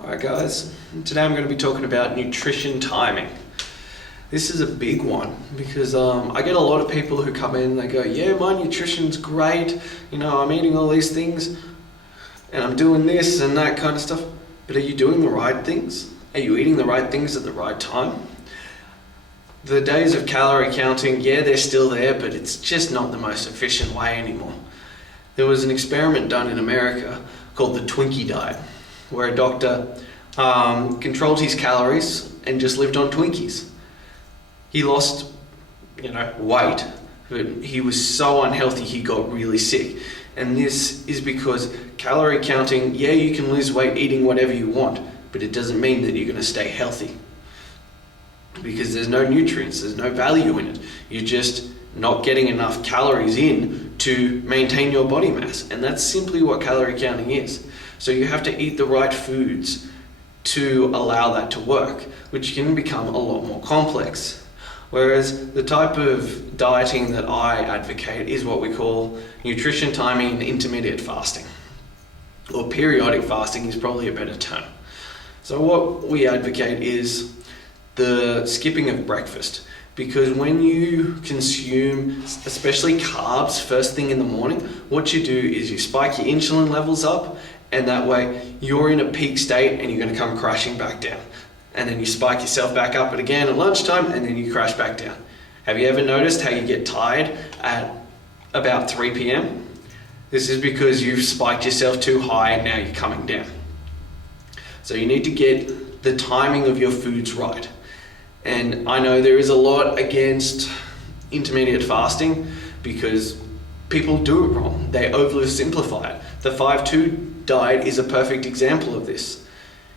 Alright guys, today I'm going to be talking about nutrition timing. This is a big one because I get a lot of people who come in and they go, yeah, my nutrition's great, I'm eating all these things and I'm doing this and that kind of stuff, but are you doing the right things? Are you eating the right things at the right time? The days of calorie counting, yeah, they're still there, but it's just not the most efficient way anymore. There was an experiment done in America called the Twinkie diet, where a doctor controlled his calories and just lived on Twinkies. He lost, weight, but he was so unhealthy he got really sick. And this is because calorie counting, yeah, you can lose weight eating whatever you want, but it doesn't mean that you're going to stay healthy. Because there's no nutrients, there's no value in it. You're just not getting enough calories in to maintain your body mass. And that's simply what calorie counting is. So you have to eat the right foods to allow that to work, which can become a lot more complex. Whereas the type of dieting that I advocate is what we call nutrition timing and intermittent fasting. Or periodic fasting is probably a better term. So what we advocate is the skipping of breakfast. Because when you consume, especially carbs, first thing in the morning, what you do is you spike your insulin levels up, and that way you're in a peak state and you're going to come crashing back down. And then you spike yourself back up again at lunchtime and then you crash back down. Have you ever noticed how you get tired at about 3 p.m? This is because you've spiked yourself too high and now you're coming down. So you need to get the timing of your foods right. And I know there is a lot against intermittent fasting because people do it wrong. They oversimplify it. The 5-2 diet is a perfect example of this.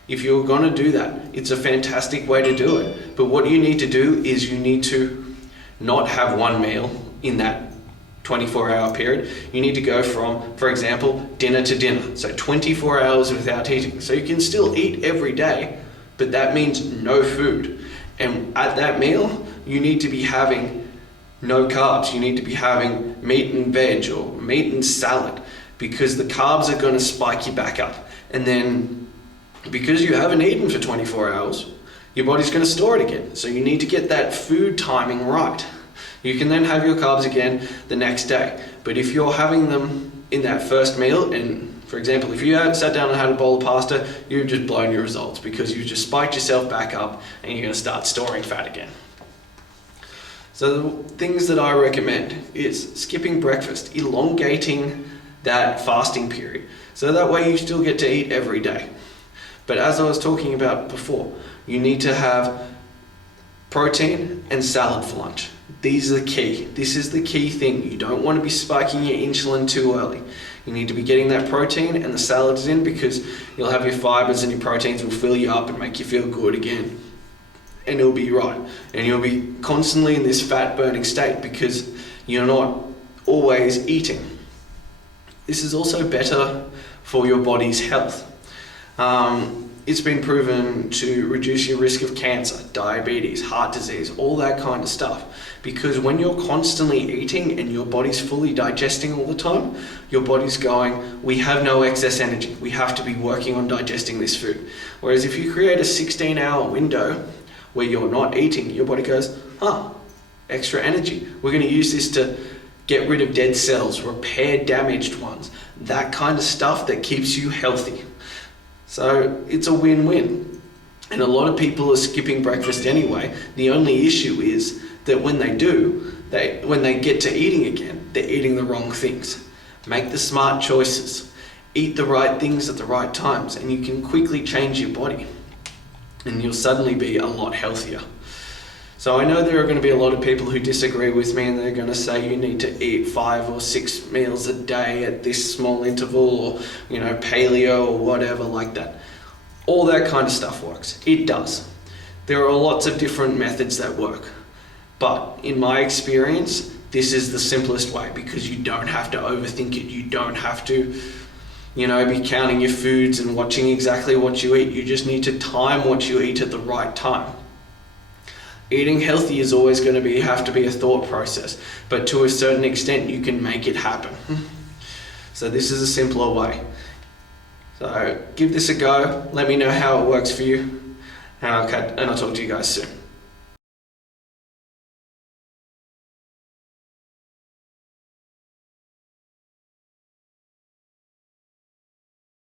If you're going to do that, it's a fantastic way to do it. But what you need to do is you need to not have one meal in that 24-hour period. You need to go from, for example, dinner to dinner. So 24 hours without eating. So you can still eat every day, but that means no food. And at that meal, you need to be having no carbs. You need to be having meat and veg or meat and salad, because the carbs are going to spike you back up. And then because you haven't eaten for 24 hours, your body's going to store it again. So you need to get that food timing right. You can then have your carbs again the next day. But if you're having them in that first meal, and for example, if you had sat down and had a bowl of pasta, you've just blown your results because you've just spiked yourself back up and you're going to start storing fat again. So the things that I recommend is skipping breakfast, elongating that fasting period. So that way you still get to eat every day. But as I was talking about before, you need to have protein and salad for lunch. These are the key. This is the key thing. You don't want to be spiking your insulin too early. You need to be getting that protein and the salads in, because you'll have your fibers and your proteins will fill you up and make you feel good again. And it'll be right. And you'll be constantly in this fat burning state because you're not always eating. This is also better for your body's health. It's been proven to reduce your risk of cancer, diabetes, heart disease, all that kind of stuff. Because when you're constantly eating and your body's fully digesting all the time, your body's going, we have no excess energy. We have to be working on digesting this food. Whereas if you create a 16-hour window where you're not eating, your body goes, extra energy. We're going to use this to get rid of dead cells, repair damaged ones, that kind of stuff that keeps you healthy. So it's a win-win. And a lot of people are skipping breakfast anyway. The only issue is that when they do, when they get to eating again, they're eating the wrong things. Make the smart choices. Eat the right things at the right times, and you can quickly change your body. And you'll suddenly be a lot healthier. So I know there are going to be a lot of people who disagree with me, and they're going to say you need to eat 5 or 6 meals a day at this small interval, or paleo or whatever like that. All that kind of stuff works. It does. There are lots of different methods that work. But in my experience, this is the simplest way, because you don't have to overthink it. You don't have to, be counting your foods and watching exactly what you eat. You just need to time what you eat at the right time. Eating healthy is always going to have to be a thought process, but to a certain extent you can make it happen. So this is a simpler way. So give this a go. Let me know how it works for you, and I'll talk to you guys soon.